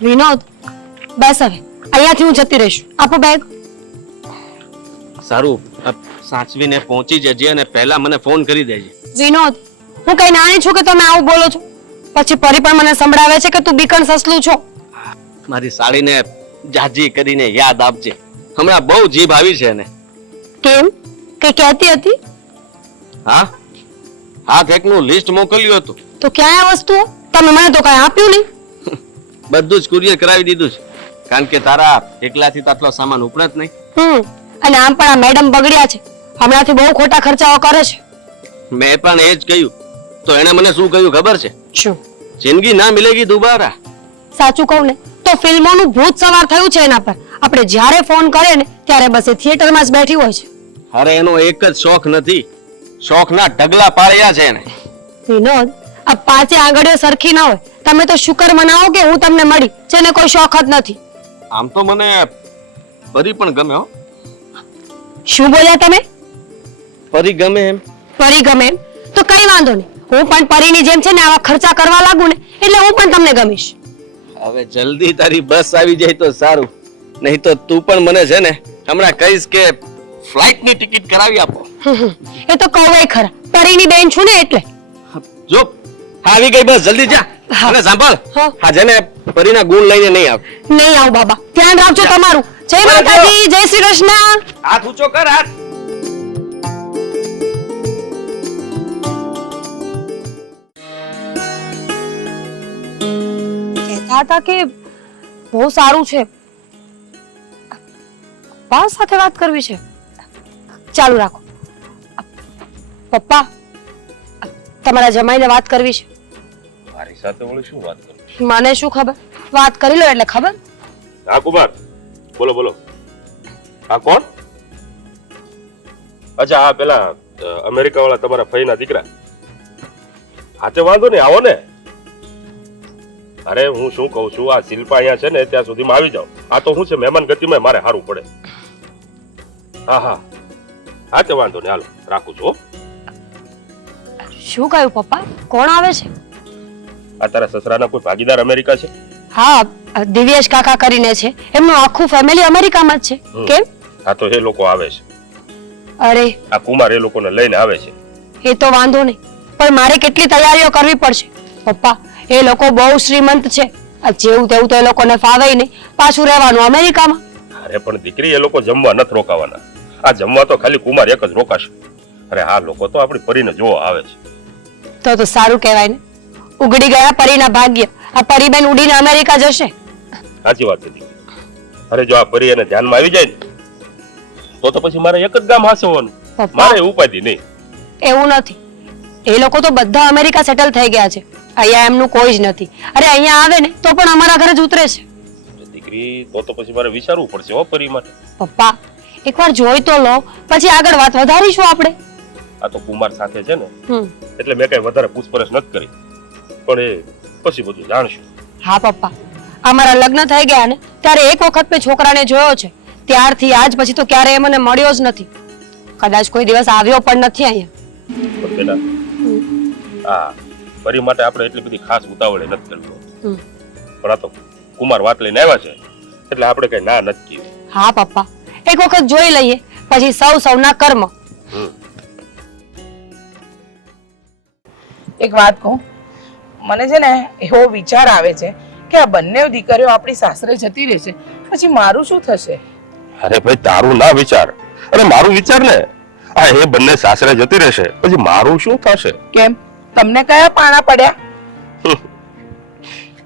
વિનોદ બસ હવે. અહીંયાથી હું જતી રહીશ. આપો બેગ સારું સાચવીને પહોંચી જજે અને પહેલા મને ફોન કરી દેજે. વિનોદ હું કઈ નાની છું કે તમે આવું બોલો છો? પછી પરી પણ મને સંભળાવે છે કે તું બીકણ સસલું છો? મારી સાડીને જાજી કરીને યાદ આપજે. હમણાં બહુ જીભ આવી છે ને કેમ? કઈ કહેતી હતી? હા? હા કંઈકનું લિસ્ટ મોકલ્યું હતું. તો ક્યાં આ વસ્તુઓ? તમે મને તો કઈ આપ્યું નહીં. બધું જ કુરિયર કરાવી દીધું છે. કારણ કે તારા એકલાથી તો આટલો સામાન ઉપડત નહીં. હમ અને આમ પણ આ મેડમ બગડ્યા છે. હમણાંથી બહુ ખોટા ખર્ચાઓ કરે છે. મેં પણ એ જ કહ્યું. તો એણે મને શું કહ્યું ખબર છે? શું? જિંદગી ના મિલેગી દુબારા. સાચું કહું ને તો ફિલ્મોનું ભૂત સવાર થયું છે એના પર. આપણે જ્યારે ફોન કરે ને ત્યારે બસ એ થિયેટરમાં જ બેઠી હોય છે. અરે એનો એક જ શોખ નથી. શોખના ઢગલા પાડ્યા છે એને વિનોદ આ પાંચે આંગળીઓ સરખી ના હોય. તમે તો શુકર મનાવો કે હું તમને મળી જેને કોઈ શોખ જ નથી. આમ તો મને પરી પણ ગમે હો. શું બોલ્યા તમે? પરી ગમે એમ. પરી ગમે એમ? તો કઈ વાંધો નહીં. હું પણ પરીની જેમ છે ને આવા ખર્ચા કરવા લાગુ ને એટલે હું પણ તમને ગમીશ. હવે જલ્દી તારી બસ આવી જાય તો સારું. નહીં તો તું પણ મને છે ને હમણાં કહીશ કે ફ્લાઇટની ટિકિટ કરાવી આપો. એ તો કહું ખરા. પરીની બેન છું ને એટલે. જો. આવી ગઈ બસ જલ્દી જા. અને સાંભળ. હા. હા જેને પરીના ગુણ લઈને નહીં આવ. નહીં આવું બાબા. ધ્યાન રાખજો તમારું. જય માતાજી જય શ્રી કૃષ્ણ. હાથ ઊંચો કર હાથ. કહેતા હતા કે બહુ સારું છે. પપ્પા સાથે વાત કરવી છે. ચાલુ રાખો. પપ્પા તમારા જમાઈને વાત કરવી છે. મારી સાથે વળી શું વાત કરું? મને શું ખબર? વાત કરી લો એટલે ખબર? હા કુમાર. બોલો બોલો. હા કોણ? અચ્છા હા પેલા અમેરિકા વાળા તમારા ફઈના દીકરા. હાથે વાંધો નહીં આવો ને. અરે હું શું કહું છું આ શિલ્પા અહીંયા છે ને ત્યાં સુધીમાં આવી જાઓ. આ તો હું છે મહેમાન ગતિમાં મારે સારું પડે. હા હા. હા તે વાંધો નહીં હાલો રાખું છું શું કહ્યું પપ્પા? કોણ આવે છે? આ તારા સસરાના કોઈ ભાગીદાર અમેરિકા છે? હા દિવ્યેશ કાકા કરીને છે. એમનું આખું ફેમિલી અમેરિકામાં જ છે. કેમ? હા તો એ લોકો આવે છે. અરે. આ કુમાર એ લોકોને લઈને આવે છે. એ તો વાંધો નહીં. પણ મારે કેટલી તૈયારીઓ કરવી પડશે. પપ્પા એ લોકો બહુ શ્રીમંત છે. આ જેવું તેવું તો એ લોકોને ફાવે નહીં. પાછું રહેવાનું અમેરિકામાં. અરે પણ દીકરી એ લોકો જમવા નથી રોકાવાના. આ જમવા તો ખાલી કુમાર એક જ રોકાશે. અરે આ લોકો તો આપણી પરીને જોવા આવે છે. તો તો સારું કહેવાય ને. ઉગડી ગયા પરીના ભાગ્ય. આ પરીબેન ઉડીને અમેરિકા જશે. સાચી વાત છે અરે જો આ પરી એને ધ્યાનમાં આવી જાય ને તો તો પછી મારે એક જ ગામ હાસવાનું. મારે ઉપાધિ નહીં. એવું નથી. એ લોકો તો બધા અમેરિકા સેટલ થઈ ગયા છે. અહીંયા એમનું કોઈ જ નથી. અરે અહીંયા આવે ને તો પણ અમારા ઘરે જ ઉતરે છે. દીકરી તો તો પછી મારે વિચારવું પડશે હો પરી માટે. પપ્પા એકવાર જોઈ તો લો. પછી આગળ વાત વધારીશું આપણે. આ તો કુમાર સાથે છે ને. એટલે મેં કઈ વધારે પૂછપરછ નથી કરી. પણ એ પછી બધું જાણશું. હા પપ્પા. અમારા લગ્ન થઈ ગયા ને ત્યારે એક વખત મેં છોકરાને જોયો છે. ત્યારથી આજ પછી તો ક્યારેય મને મળ્યો જ નથી. કદાચ કોઈ દિવસ આવ્યો પણ નથી અહીંયા. પેલા હા ફરી માટે આપણે એટલી બધી ખાસ ઉતાવળે નથી કરવી. પણ આ તો કુમાર વાત લઈને આવ્યા છે એટલે આપણે કઈ ના નથી હા પપ્પા. એક વખત જોઈ લઈએ પછી સૌ સૌના કર્મ. એક વાત કહું મને છે ને એવો વિચાર આવે છે કે આ બંને દીકરીઓ આપણી સાસરે જતી રહેશે પછી મારું શું થશે? અરે ભાઈ તારું ના વિચાર. અરે મારું વિચાર ને? આ એ બંને સાસરે જતી રહેશે. પછી મારું શું થશે? કેમ? તમને કયા પાણા પડ્યા?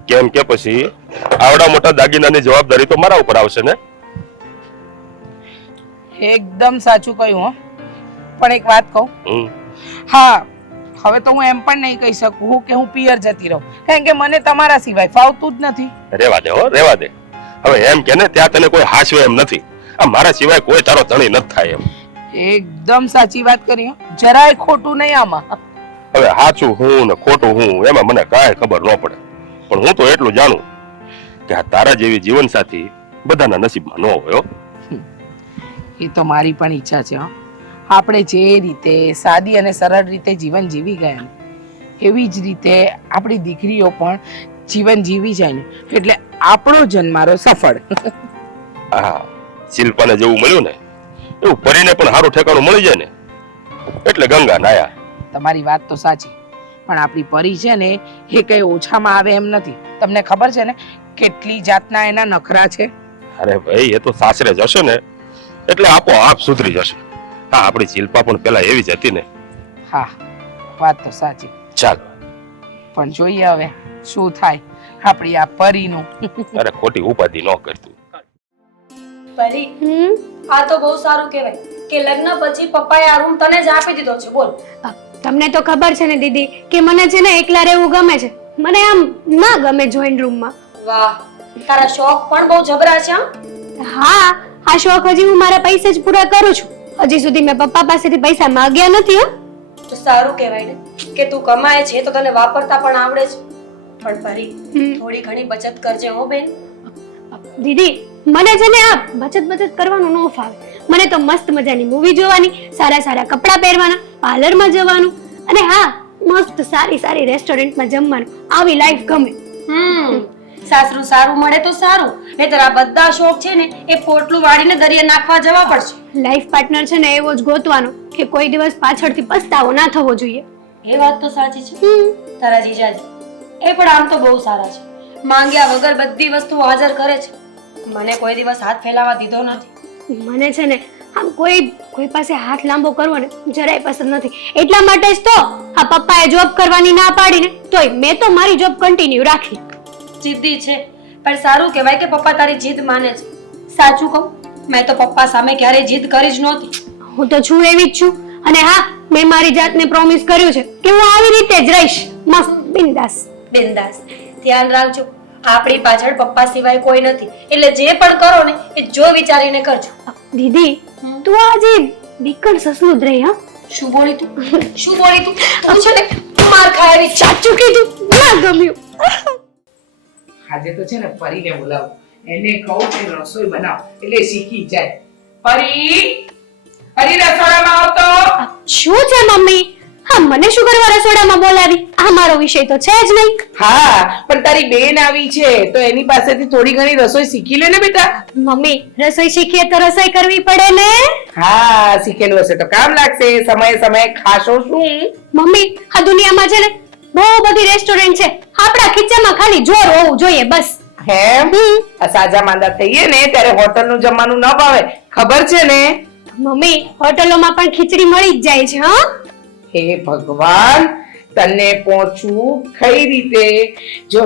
કેમ કે પછી આવડા મોટા દાગીનાની જવાબદારી તો મારા ઉપર આવશે ને? એકદમ સાચું કહ્યું હો. પણ એક વાત કહું. હમ. હા હવે તો હું એમ પણ નહીં કહી શકું કે હું પિયર જતી રહું. કારણ કે મને તમારા સિવાય ફાવતું જ નથી. રેવા દે હો રેવા દે. હવે એમ કે ને ત્યાં તને કોઈ હાસ્યો એમ નથી. આ મારા સિવાય કોઈ તારો ધણી નથી થાય એમ. એકદમ સાચી વાત કરી હો. જરાય ખોટું નહીં આમાં. હવે સાચું હું ને ખોટું હું એમાં મને કાંઈ ખબર ન પડે. પણ હું તો એટલું જાણું કે આ તારા જેવી જીવનસાથી બધાના નસીબમાં ન હોય હો. એ તો મારી પણ ઈચ્છા છે હો. આપણે જે રીતે સાદી અને સરળ રીતે જીવન જીવી ગયા એવી જ રીતે આપણી દીકરીઓ પણ જીવન જીવી જાય ને એટલે આપણો જન્મારો સફળ. હા શિલ્પાને જેવું મળ્યું ને એવું પરીને પણ સારું ઠેકાણું મળી જાય ને. એટલે ગંગા નાયા. તમારી વાત તો સાચી પણ આપણી પરી છે ને એ કઈ ઓછામાં આવે એમ નથી. તમને ખબર છે ને કેટલી જાતના એના નખરા છે? અરે ભાઈ એ તો સાસરે જશે ને એટલે આપોઆપ સુધરી જશે. હા આપણી શિલ્પા પણ પેલા એવી જ હતી ને. હા વાત તો સાચી. ચાલ. પણ જોઈએ હવે શું થાય આપણી આ પરીનું. અરે ખોટી ઉપાધિ ન કરતું. પરી આ તો બહુ સારું કહેવાય કે લગ્ન પછી પપ્પાએ આ રૂમ તને જ આપી દીધો છે બોલ. તમને તો ખબર છે ને દીદી કે મને છે ને એકલા રહેવું ગમે છે. મને આમ ના ગમે જોઈન્ટ રૂમમાં વાહ તારા શોખ પણ બહુ જબરા છે હા આ શોખ હજી હું મારા પૈસે જ પૂરા કરું છું. હજી સુધી મેં પપ્પા પાસેથી પૈસા માંગ્યા નથી હો. તો સારું કહેવાય ને કે તું કમાય છે તો તને વાપરતા પણ આવડે છે. પણ ફરી થોડી ઘણી બચત કરજે હો બેન. દીદી મને છે ને આ બચત બચત કરવાનું નો ફાવે. મને તો મસ્ત મજાની મૂવી જોવાની સારા સારા કપડાં પહેરવાના પાર્લરમાં જવાનું અને હા મસ્ત સારી સારી રેસ્ટોરન્ટમાં જમવાનું. આવી લાઈફ ગમે. હમ સાસરું સારું મળે તો સારું. નહીતર આ બધા શોખ છે ને એ પોટલું વાળીને દરિયા નાખવા જવા પડશે. લાઈફ પાર્ટનર છે ને એવો જ ગોતવાનો કે કોઈ દિવસ પાછળથી પસ્તાવો ના થવો જોઈએ. એ વાત તો સાચી છે. તારા જીજાજી એ પણ આમ તો બહુ સારા છે. માંગ્યા વગર બધી વસ્તુ હાજર કરે છે. મને કોઈ દિવસ હાથ ફેલાવા દીધો નથી. મને છે ને આમ કોઈ કોઈ પાસે હાથ લાંબો કરવો ને જરાય પસંદ નથી. એટલા માટે જ તો આ પપ્પાએ જોબ કરવાની ના પાડીને તોય મેં તો મારી જોબ કન્ટિન્યુ રાખી. જિદ્દી છે. પણ સારું કહેવાય કે પપ્પા તારી જીદ માને છે. સાચું કહું મેં તો પપ્પા સામે ક્યારેય જીદ કરી જ નહોતી. હું તો છું એવી જ છું. અને હા મેં મારી જાતને પ્રોમિસ કર્યું છે કે હું આવી રીતે જ રહીશ. મસ્ત બિંદાસ. બિંદાસ. ધ્યાન રાખજો આપણી પાછળ પપ્પા સિવાય કોઈ નથી. એટલે જે પણ કરો ને એ જો વિચારીને કરજો. દીદી તું આજે બીકણ સસલું જ રહી હા? શું બોલી તું? શું બોલી તું? તું છે ને માર ખાય. સાચું કીધું ના ગમ્યું. આજે તો છે ને પરીને બોલાવું. એને કહું કે રસોઈ બનાવ. એટલે શીખી જાય. પરી પરી રસોડામાં આવતો? શું છે મમ્મી? હા મને શું કરવા રસોડામાં બોલાવી? આ મારો વિષય તો છે જ નહીં. હા પણ તારી બેન આવી છે તો એની પાસેથી થોડી ઘણી રસોઈ શીખી લે ને બેટા. મમ્મી રસોઈ શીખીએ તો રસોઈ કરવી પડે ને? હા શીખેલું હશે તો કામ લાગશે. સમયે સમયે ખાશો શું? મમ્મી આ દુનિયામાં છે ને બહુ બધી રેસ્ટોરન્ટ છે. આપણા ખીચામાં ખાલી જોર હોવું જોઈએ બસ. હેમ સાજા માંદા થઈએ ને ત્યારે હોટલનું જમવાનું ન ભાવે. ખબર છે ને? મમ્મી હોટલોમાં પણ ખીચડી મળી જ જાય છે હા? હે ભગવાન તને પહોંચું કઈ રીતે? જો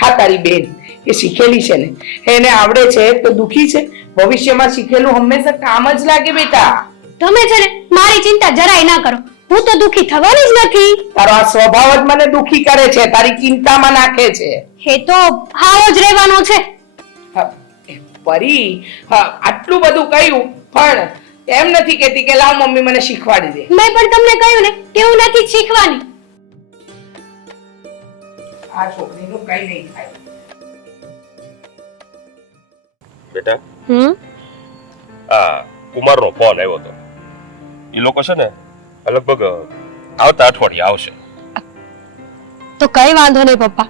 હા તારી બેન એ શીખેલી છે ને. એને આવડે છે તો દુખી છે. ભવિષ્યમાં શીખેલું હંમેશા કામ જ લાગે બેટા. તમે છે ને મારી ચિંતા જરાય ના કરો. હું તો દુખી થવાની જ નથી. તારો આ સ્વભાવ જ મને દુખી કરે છે તારી ચિંતામાં નાખે છે. એ તો હારો જ રહેવાનો છે. પરી આટલું બધું કહ્યું પણ એમ નથી કહેતી કે લાવ મમ્મી મને શીખવાડી દે. મેં પણ તમને કહ્યું ને કે હું નથી શીખવાની. આ છોકરીનું કઈ નહીં થાય. બેટા? હમ? આ કુમારનો ફોન આવ્યો હતો એ લોકો છે ને લગભગ આવતા અઠવાડિયે આવશે. તો કઈ વાંધો નહીં પપ્પા.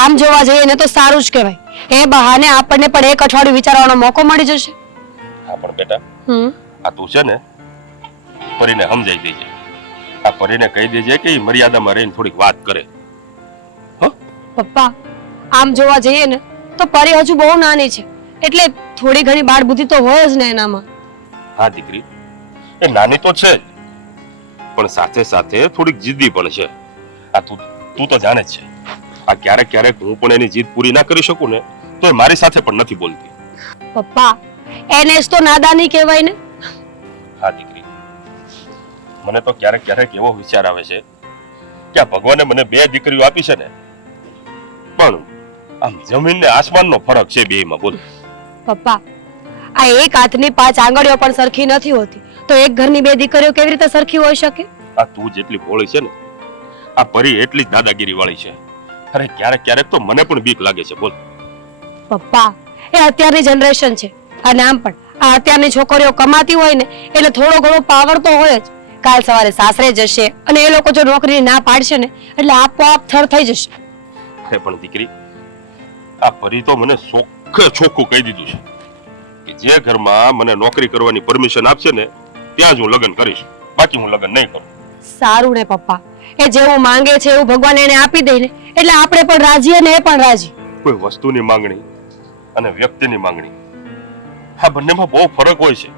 આમ જોવા જઈએ ને તો સારું જ કહેવાય. એ બહાને આપણને પણ એક અઠવાડિયું વિચારવાનો મોકો મળી જશે. હા પણ બેટા આ તું છે ને પરીને સમજાઈ દેજે. આ પરીને કહી દેજે કે મર્યાદામાં રહીને થોડીક વાત કરે. પપ્પા આમ જોવા જઈએ ને તો પરી હજુ બહુ નાની છે. એટલે થોડી ઘણી બાળ બુદ્ધિ તો હોય જ ને એનામાં. હા દીકરી. એ નાની તો છે જ. પણ સાથે સાથે થોડીક જીદ્દી પણ છે. આ તું તું તો જાણે જ છે. આ ક્યારેક ક્યારેક હું પણ એની જીદ પૂરી ના કરી શકું ને તો એ મારી સાથે પણ નથી બોલતી. પપ્પા એને જ તો નાદાની કહેવાય ને? હા દીકરી. મને તો ક્યારેક ક્યારેક એવો વિચાર આવે છે કે આ ભગવાને મને બે દીકરીઓ આપી છે ને પણ આમ જમીન ને આસમાનનો ફરક છે બેયમાં બોલ. પપ્પા આ એક હાથની પાંચ આંગળીઓ પણ સરખી નથી હોતી. તો એક ઘરની બે દીકરીઓ કેવી રીતે સરખી હોઈ શકે? આ તું જેટલી ભોળી છે ને આ પરી એટલી જ દાદાગીરી વાળી છે. અરે ક્યારેક ક્યારેક તો મને પણ બીક લાગે છે બોલ. પપ્પા એ અત્યારની જનરેશન છે. અને આમ પણ આ અત્યારની છોકરીઓ કમાતી હોય ને એટલે થોડો ઘણો પાવર તો હોય જ. કાલ સવારે સાસરે જશે અને એ લોકો જો નોકરી ના પાડશે ને એટલે આપોઆપ થર થઈ જશે. અરે પણ દીકરી આ પરી તો મને ચોખ્ખે ચોખ્ખું કહી દીધું છે કે જે ઘરમાં મને નોકરી કરવાની પરમિશન આપશે ને ત્યાં જ હું લગ્ન કરીશ. બાકી હું લગ્ન નહીં કરું. સારું ને પપ્પા. એ જેવું માંગે છે એવું ભગવાન એને આપી દે ને એટલે આપણે પણ રાજી અને એ પણ રાજી. કોઈ વસ્તુની માંગણી અને વ્યક્તિની માંગણી આ બંનેમાં બહુ ફરક હોય છે.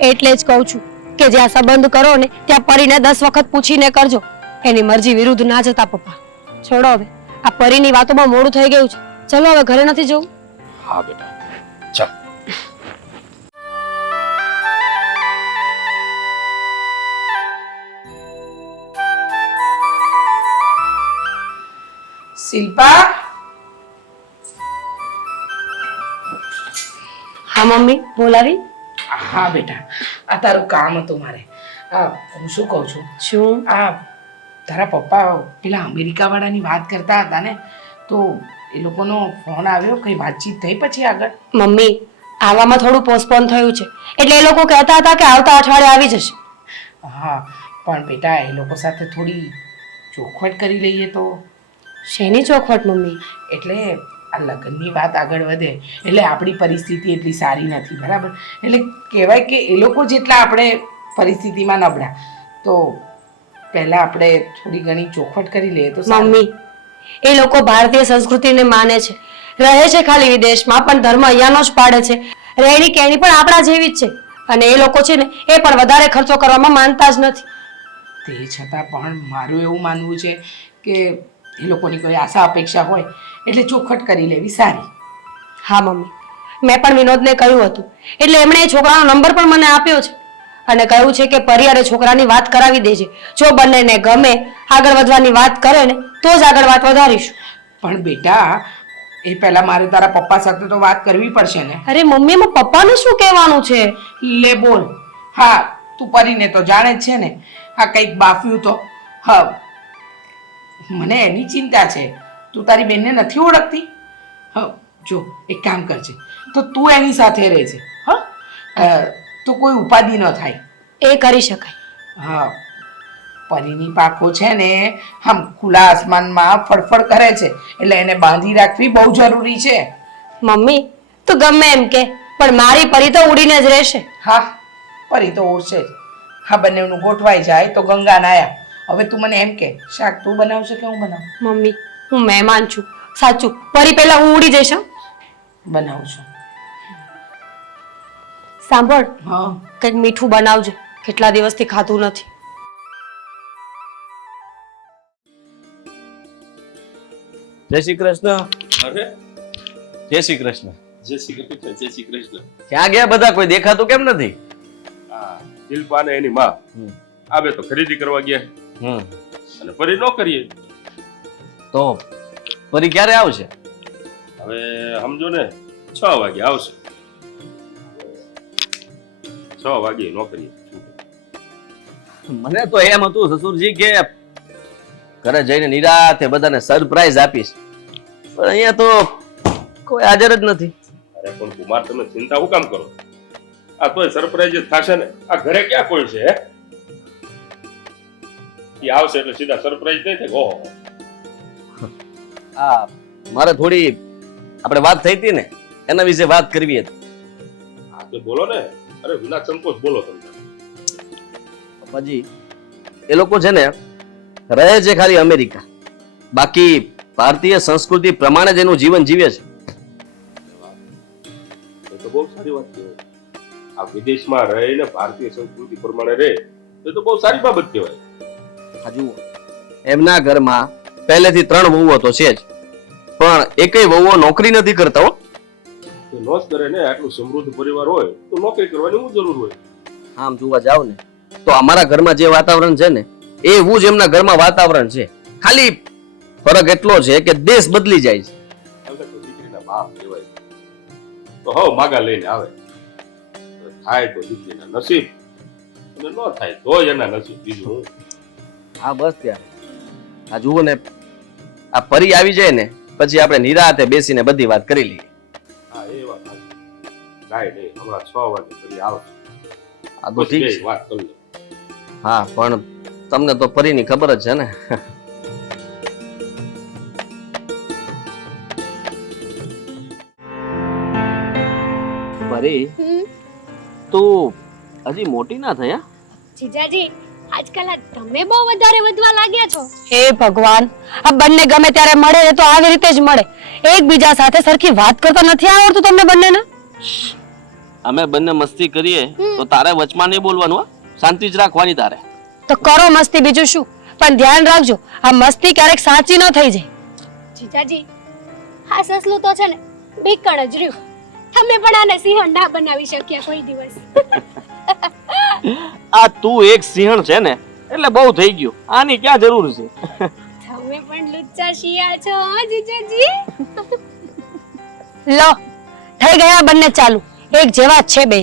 એટલે જ કહું છું કે જ્યાં સંબંધ કરો ને ત્યાં પરીને દસ વખત પૂછીને કરજો. એની મરજી વિરુદ્ધ ના જતા પપ્પા. છોડો હવે. આ પરીની વાતોમાં મોડું થઈ ગયું છે. ચલો હવે ઘરે નથી જવું? હા બેટા. ચાલ. શિલ્પા? હા મમ્મી બોલાવી. હા બેટા. આ તારું કામ હતું મારે. હું શું કહું છું? શું? આ તારા પપ્પા પેલા અમેરિકા વાળાની વાત કરતા હતા ને તો એ લોકોનો ફોન આવ્યો કઈ વાતચીત થઈ પછી આગળ? મમ્મી આવવામાં થોડું પોસ્ટપોન થયું છે. એટલે એ લોકો કહેતા હતા કે આવતા અઠવાડિયે આવી જશે. હા પણ બેટા એ લોકો સાથે થોડી ચોખવટ કરી લઈએ તો શેની ચોખવટ મમ્મી? એટલે આ લગ્નની વાત આગળ વધે. એટલે આપણી પરિસ્થિતિ એટલી સારી નથી બરાબર? એટલે કહેવાય કે એ લોકો જેટલા આપણે પરિસ્થિતિમાં નબળા તો પહેલાં આપણે થોડી ઘણી ચોખવટ કરી લઈએ તો. મમ્મી એ લોકો ભારતીય સંસ્કૃતિને માને છે. રહે છે ખાલી વિદેશમાં પણ ધર્મ અહીંયાનો જ પાડે છે. રહેણી કહેણી પણ આપણા જેવી જ છે. અને એ લોકો છે ને એ પણ વધારે ખર્ચો કરવામાં માનતા જ નથી. તે છતાં પણ મારું એવું માનવું છે કે એ લોકોની કોઈ આશા અપેક્ષા હોય એટલે ચોખટ કરી લેવી સારી. હા મમ્મી. મેં પણ વિનોદને કહ્યું હતું. એટલે એમણે એ છોકરાનો નંબર પણ મને આપ્યો છે. અને કહ્યું છે કે પરી અને છોકરાની વાત કરાવી દેજે. જો બંનેને ગમે આગળ વધવાની વાત કરે ને તો જ આગળ વાત વધારીશું. પણ બેટા એ પહેલાં મારે તારા પપ્પા સાથે તો વાત કરવી પડશે ને. અરે મમ્મી એમાં પપ્પાને શું કહેવાનું છે? લે બોલ. હા તું પરીને તો જાણે જ છે ને. આ કંઈક બાફ્યું તો. હા મને એની ચિંતા છે. તું તારી બેનને નથી ઓળખતી? હા જો એક કામ કરજે. તો તું એની સાથે રહેજે હા? તો કોઈ ઉપાધિ ન થાય. એ કરી શકાય. હા પરીની પાખો છે ને આમ ખુલ્લા આસમાનમાં ફડફડ કરે છે એટલે એને બાંધી રાખવી બહુ જરૂરી છે. મમ્મી તો ગમે એમ કે પણ મારી પરી તો ઉડીને જ રહેશે. હા પરી તો ઉડશે જ. હા બંનેનું ગોઠવાઈ જાય તો ગંગા નાયા. હવે તું મને એમ કે શાક તું બનાવશે કે હું બનાવું? મમ્મી હું મહેમાન છું. સાચું. ફરી પહેલા હું ઉડી જઈશ હં? બનાવું છું. સાંભળ. હા. કંઈક મીઠું બનાવજે. કેટલા દિવસથી ખાધું નથી. જય શ્રી કૃષ્ણ. અરે. જય શ્રી કૃષ્ણ. જય શ્રી કૃષ્ણ જય શ્રી કૃષ્ણ. ક્યાં ગયા બધા? કોઈ દેખાતું કેમ નથી? આ શિલ્પા ને એની માં. હમ. આવે તો ખરીદી કરવા ગયા. હમ. અને ફરી નો કરીએ. તો ફરી ક્યારે આવશે? હવે સમજો ને છ વાગે આવશે. છ વાગે નોકરી મને તો એમ હતું સસુરજી કે ઘરે જઈને નિરાતે બધાને સરપ્રાઈઝ આપીશ. પણ અહીંયા તો કોઈ હાજર જ નથી. અરે પણ કુમાર તમે ચિંતા હું કામ કરો? આ તોય સરપ્રાઈઝ જ થશે ને. આ ઘરે ક્યાં કોઈ છે ઈ આવશે એટલે સીધા સરપ્રાઈઝ નહીં થાય. ઓહો. આ મારે થોડી આપણે વાત થઈ હતી ને એના વિશે વાત કરવી હતી. હા તો બોલો ને. અરે વિના સંકોચ બોલો તમે. પપ્પાજી એ લોકો છે ને રહે છે ખાલી અમેરિકા. બાકી ભારતીય સંસ્કૃતિ પ્રમાણે જ એનું જીવન જીવે છે. એ તો બહુ સારી વાત કહેવાય. આ વિદેશમાં રહીને ભારતીય સંસ્કૃતિ પ્રમાણે રહે એ તો બહુ સારી બાબત કહેવાય. આ જુઓ. એમના ઘરમાં પહેલેથી ત્રણ વહુઓ તો છે જ. પણ એકેય વહુઓ નોકરી નથી કરતા હો. લોસ કરે ને આટલું સમૃદ્ધ પરિવાર હોય તો નોકરી કરવાની શું જરૂર હોય? આમ જોવા જાવ ને તો અમારા ઘરમાં જે વાતાવરણ છે ને એવું જ એમના ઘરમાં વાતાવરણ છે. ખાલી ફરક એટલો છે કે દેશ બદલી જાય છે. દીકરીના બાપ કહેવાય. તો હવ માગા લઈને આવે. થાય તો દીકરીના નસીબ. અને ન થાય તો એના નસીબ. બીજું હું બસ ત્યાં. આ જુઓ ને આ પરી આવી જાય ને પછી આપણે નિરાતે બેસીને બધી વાત કરી લઈએ. હા એ વાત રાઈટ એ હમણાં છ વાગે પરી આવશે આ તો ઠીક છે. વાત કરી હા પણ તમને તો પરીની ખબર જ છે ને. પરી તો તું હજી મોટી ના થયા? જીજાજી આજકાલ આ તમે બહુ વધારે વધવા લાગ્યા છો. હે ભગવાન આ બંને ગમે ત્યારે મળે ને તો આવી રીતે જ મળે. એકબીજા સાથે સરખી વાત કરતા નથી આવડતું તમને બંનેને? અમે બંને મસ્તી કરીએ તો તારે વચમાં નહીં બોલવાનું હો. શાંતિ જ રાખવાની તારે. તો કરો મસ્તી બીજું શું? પણ ધ્યાન રાખજો આ મસ્તી ક્યારેક સાચી ન થઈ જાય. જીજાજી આ સસલું તો છે ને બીકણ જ રહ્યું. તમે પણ આને સિંહ ના બનાવી શક્યા કોઈ દિવસ. આ તું એક સિંહણ છે ને એટલે બહુ થઈ ગયું. આની ક્યાં જરૂર છે? તમે પણ લુચ્ચા શિયા છો હં, જીજાજી? લો થઈ ગયા બંને ચાલુ. એક જેવા જ છે બે.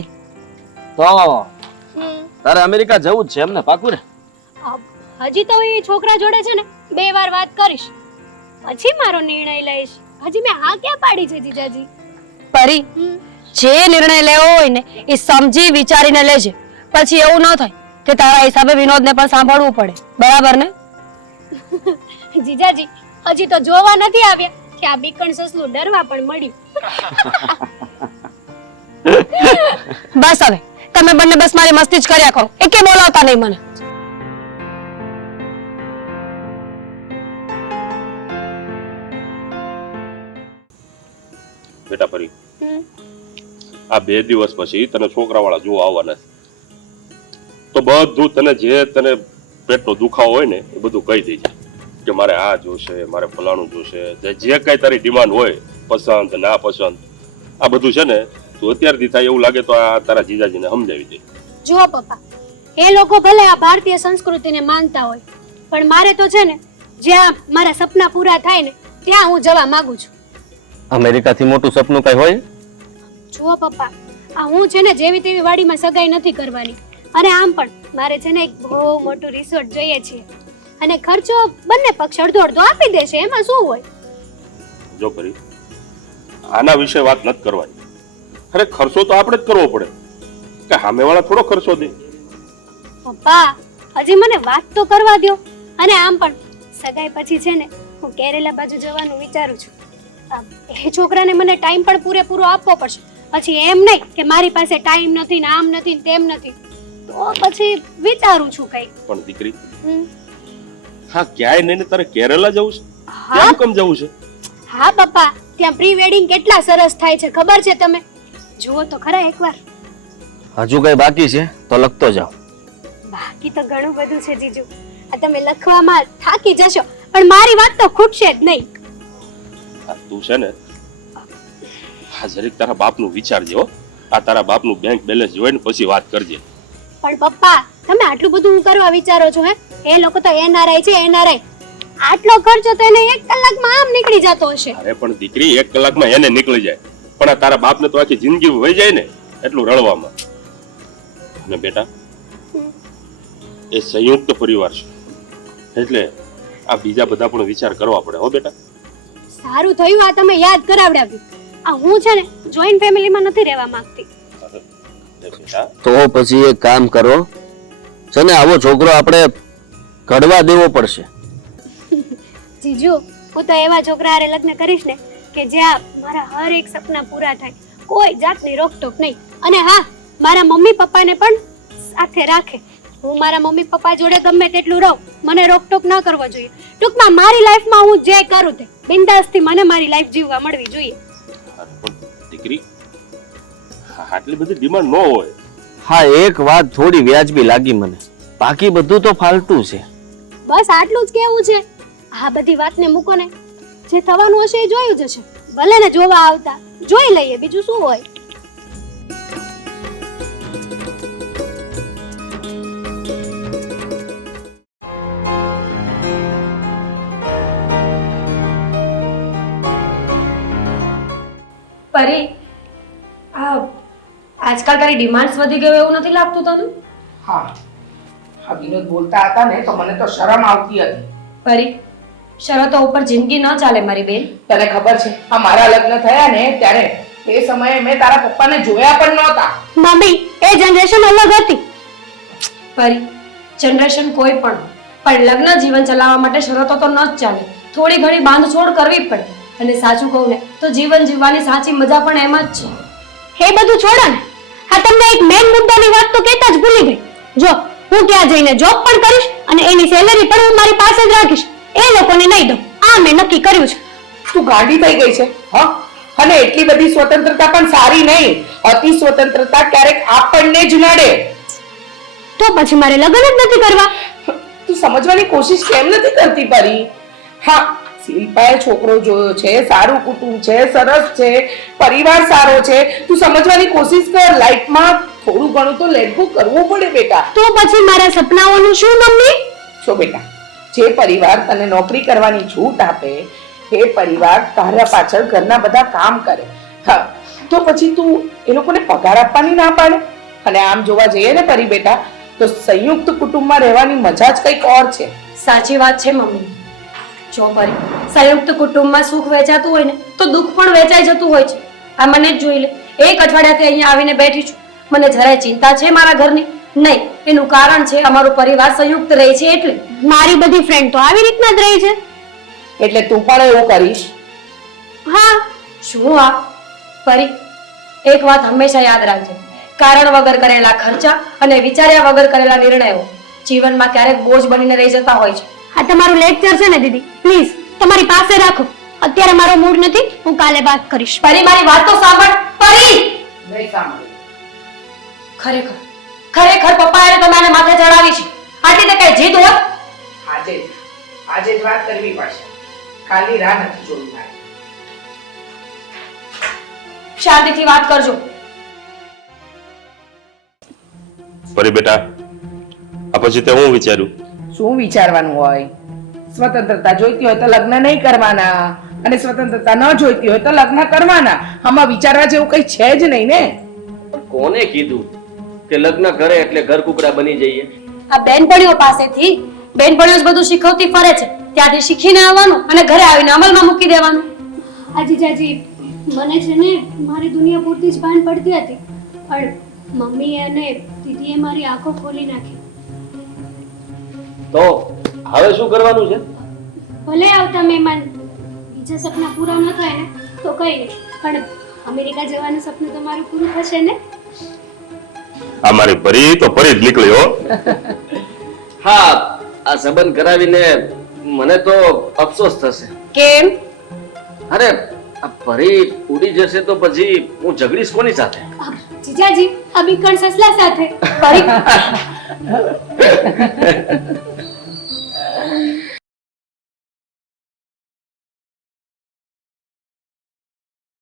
તો તારે અમેરિકા જવું જ છે એમને પાકું ને? હજી તો એ છોકરા જોડે છે ને બે વાર વાત કરીશ. પછી મારો નિર્ણય લઈશ. હજી મેં હા ક્યાં પાડી છે જીજાજી? પરી જે નિર્ણય લેવો હોય ને એ સમજી વિચારીને લેજે. પછી એવું ન થાય કે તારા હિસાબે વિનોદને પણ સાંભળવું પડે. બરાબર ને? જીજાજી હજી તો જોવા નથી આવ્યા કે આ બીકણ સસલું ડરવા પણ મળ્યું. બસ હવે તમે બંને બસ મારી મસ્તી જ કર્યા કરો એકે બોલાવતા નહીં મને. બેટા પરી હમ, આ બે દિવસ પછી તને છોકરાવાળા જોવા આવવાના છે. તો બધું તને જે તને પેટનો દુખાવો હોય ને એ બધું કહી દેજે કે મારે આ જોશે મારે ફલાણું જોશે. જે જે કાંઈ તારી ડિમાન્ડ હોય પસંદ ના પસંદ આ બધું છે ને તું અત્યારથી થાય એવું લાગે તો આ તારા જીજાજીને સમજાવી દે. જુઓ પપ્પા એ લોકો ભલે આ ભારતીય સંસ્કૃતિને માનતા હોય પણ મારે તો છે ને જ્યાં મારા સપના પૂરા થાય ને ત્યાં હું જવા માંગુ છું. અમેરિકાથી મોટું સપનું કઈ હોય? જુઓ પપ્પા આ હું છે ને જેવી તેવી વાડીમાં સગાઈ નથી કરવાની. અને આમ પણ મારે છે ને એક બહુ મોટું રિસોર્ટ જોઈએ છીએ અને ખર્ચો બંને પક્ષ અડધો અડધો આપી દેશે એમાં શું હોય? જો કરી આના વિશે વાત નથી કરવાની. અરે ખર્ચો તો આપણે જ કરવો પડે. કે સામેવાળા થોડો ખર્ચો દે. પપ્પા હજી મને વાત તો કરવા દ્યો. અને આમ પણ સગાઈ પછી છે ને હું કેરેલા બાજુ જવાનું વિચારું છું. એ છોકરાને મને ટાઈમ પણ પૂરેપૂરો આપવો પડશે. પછી એમ નહીં કે મારી પાસે ટાઈમ નથી ને આમ નથી ને તેમ નથી. તો પછી વિચારું છું કઈ પણ દીકરી હા ક્યાંય નહીં ને તારે કેરેલા જવું છે? હા. કેમ કેમ જવું છે? હા પપ્પા ત્યાં પ્રી વેડિંગ કેટલા સરસ થાય છે ખબર છે તમે જુઓ તો ખરા એકવાર. હજુ કઈ બાકી છે? તો લખતો જાઓ. બાકી તો ઘણું બધું છે જીજુ. આ તમે લખવામાં થાકી જશો પણ મારી વાત તો ખૂટશે જ નહીં. તું છે ને આ જરીક તારા બાપનું વિચારજે હો આ તારા બાપનું બેંક બેલેન્સ જોઈને પછી વાત કરજે. પણ પપ્પા તમે આટલું બધું હું કરવા વિચારો છો હે? એ લોકો તો એનઆરઆઈ છે એનઆરઆઈ. આટલો ખર્ચો તો એને એક કલાકમાં આમ નીકળી જતો હશે. અરે પણ દીકરી એક કલાકમાં એને નીકળી જાય. પણ આ તારા બાપને તો આખી જિંદગી વહી જાય ને એટલું રળવામાં. અને બેટા એ સંયુક્ત પરિવાર છે. એટલે આ બીજા બધા પણ વિચાર કરવા પડે હો બેટા. સારું થયું આ તમે યાદ કરાવડાવ્યું. આ હું છે ને જોઈન્ટ ફેમિલીમાં નથી રહેવા માંગતી. તો પછી એક કામ કરો. છે ને આવો છોકરો આપણે ઘડવા દેવો પડશે. જીજુ હું તો એવા છોકરા હારે લગ્ન કરીશ ને કે જ્યાં મારા હર એક સપના પૂરા થાય. કોઈ જાતની રોકટોક નહીં. અને હા મારા મમ્મી પપ્પાને પણ સાથે રાખે. હું મારા મમ્મી પપ્પા જોડે ગમે તેટલું રહું મને રોકટોક ન કરવો જોઈએ. ટૂંકમાં મારી લાઈફમાં હું જે કરું તે બિંદાસથી મને મારી લાઈફ જીવવા મળવી જોઈએ. આટલી બધી ડિમાન્ડ ન હોય. હા એક વાત થોડી વ્યાજબી લાગી મને. બાકી બધું તો ફાલતુ છે. બસ આટલું જ કેવું છે. આ બધી વાતને મૂકો ને. જે થવાનું હશે એ જોયું જશે ભલે ને જોવા આવતા. જોઈ લઈએ બીજું શું હોય? પરી આજકાલ તારી ડિમાન્ડ્સ વધી ગયો એવું નથી લાગતું તને? હા. હા વિનોદ બોલતા હતા ને તો મને તો શરમ આવતી હતી. પરી શરતો ઉપર જિંદગી ન ચાલે મારી બેન. તને ખબર છે આ મારા લગ્ન થયા ને ત્યારે એ સમયે મેં તારા પપ્પાને જોયા પણ નહોતા. મમ્મી એ જનરેશન અલગ હતી. પરી જનરેશન કોઈ પણ પણ લગ્ન જીવન ચલાવવા માટે શરતો તો ન જ ચાલે. થોડી ઘણી બાંધછોડ કરવી પડે. અને સાચું કહું ને તો જીવન જીવવાની સાચી મજા પણ એમ જ છે. એ બધું છોડો ને. હા તમને એક મેન મુદ્દાની વાત તો કહેતા જ ભૂલી ગઈ. જો હું ત્યાં જઈને જોબ પણ કરીશ અને એની સેલરી પણ હું મારી પાસે જ રાખીશ. એ લોકોને નહીં દઉં. આ મેં નક્કી કર્યું છે. તું ગાંડી થઈ ગઈ છે હા? અને એટલી બધી સ્વતંત્રતા પણ સારી નહીં. અતિ સ્વતંત્રતા ક્યારેક આપણને જ નડે. તો પછી મારે લગ્ન જ નથી કરવા. તું સમજવાની કોશિશ કેમ નથી કરતી પરી? હા શિલ્પાએ છોકરો જોયો છે સારું કુટુંબ છે સરસ છે પરિવાર સારો છે. તું સમજવાની કોશિશ કર લાઈફમાં થોડું ઘણું તો લેટ ગો કરવું પડે બેટા. તો પછી મારા સપનાઓનું શું મમ્મી છો બેટા જે પરિવાર તને નોકરી કરવાની છૂટ આપે એ પરિવાર તારા પાછળ ઘરના બધા કામ કરે. હા તો પછી તું એ લોકોને પગાર આપવાની ના પાડે? અને આમ જોવા જઈએ ને પરી બેટા તો સંયુક્ત કુટુંબમાં રહેવાની મજા જ કંઈક ઓર છે. સાચી વાત છે મમ્મી. જો પરી સંયુક્ત કુટુંબમાં સુખ વેચાતું હોય ને તો દુઃખ પણ વેચાઈ જતું હોય છે. આ મને જ જોઈ લે. એક અઠવાડિયાથી અહીંયા આવીને બેઠી છું. મને જરાય ચિંતા છે મારા ઘરની? નહીં. એનું કારણ છે અમારો પરિવાર સંયુક્ત રહે છે એટલે. મારી બધી ફ્રેન્ડ તો આવી રીતના જ રહી છે. એટલે તું પણ એવું કરીશ? હા. શું આ? પરી એક વાત હંમેશા યાદ રાખજે. કારણ વગર કરેલા ખર્ચા અને વિચાર્યા વગર કરેલા નિર્ણયો જીવનમાં ક્યારેક બોજ બનીને રહી જતા હોય છે. આ તમારું લેક્ચર છે ને દીદી? પ્લીઝ તમારી પાસે રાખો. અત્યારે મારો મૂડ નથી હું કાલે વાત કરીશ. પરી મારી વાત તો સાંભળ. પરી નહીં સાંભળ્યું ખરેખર ખરેખર પપ્પાએ તો મને માથે ચડાવી છે. આટલી તો કઈ જીત હોય? આજે આજે જ વાત કરવી પડશે. ખાલી રાહ નથી જોવી મારે. શાંતિથી વાત કરજો. પરી બેટા. આ પછી તે હું વિચાર્યું શું વિચારવાનું હોય? સ્વતંત્રતા જોઈતી હોય તો લગ્ન નહીં કરવાના અને સ્વતંત્રતા ન જોઈતી હોય તો લગ્ન કરવાના. આમાં વિચારવા જેવું કઈ છે જ નહીં ને. કોને કીધું કે લગ્ન કરે એટલે ઘર કુકડા બની જઈએ? આ બેનપણીઓ પાસેથી બેનપણીઓ જ બધું શીખવતી ફરે છે. ત્યાંથી શીખીને આવવાનું અને ઘરે આવીને અમલમાં મૂકી દેવાનું. આજી જાજી મને છે ને મારી દુનિયા પૂરતી જ ભાન પડતી હતી. પણ મમ્મી અને દીદીએ મારી આંખો ખોલી નાખી. તો હવે શું કરવાનું છે? ભલે આવતા મહેમાન બીજા સપના પૂરા ન થાય ને તો કઈ નહીં. પણ અમેરિકા જવાનું સપનું તમારું પૂરું થશે ને? અમારી પરી તો પરી જ નીકળી હો. હા આ સંબંધ કરાવીને મને તો અફસોસ થશે. કેમ? અરે પરી ઉડી જશે તો પછી હું ઝઘડીશ કોની સાથે? જીજાજી આ બીકણ સસલા સાથે. પરી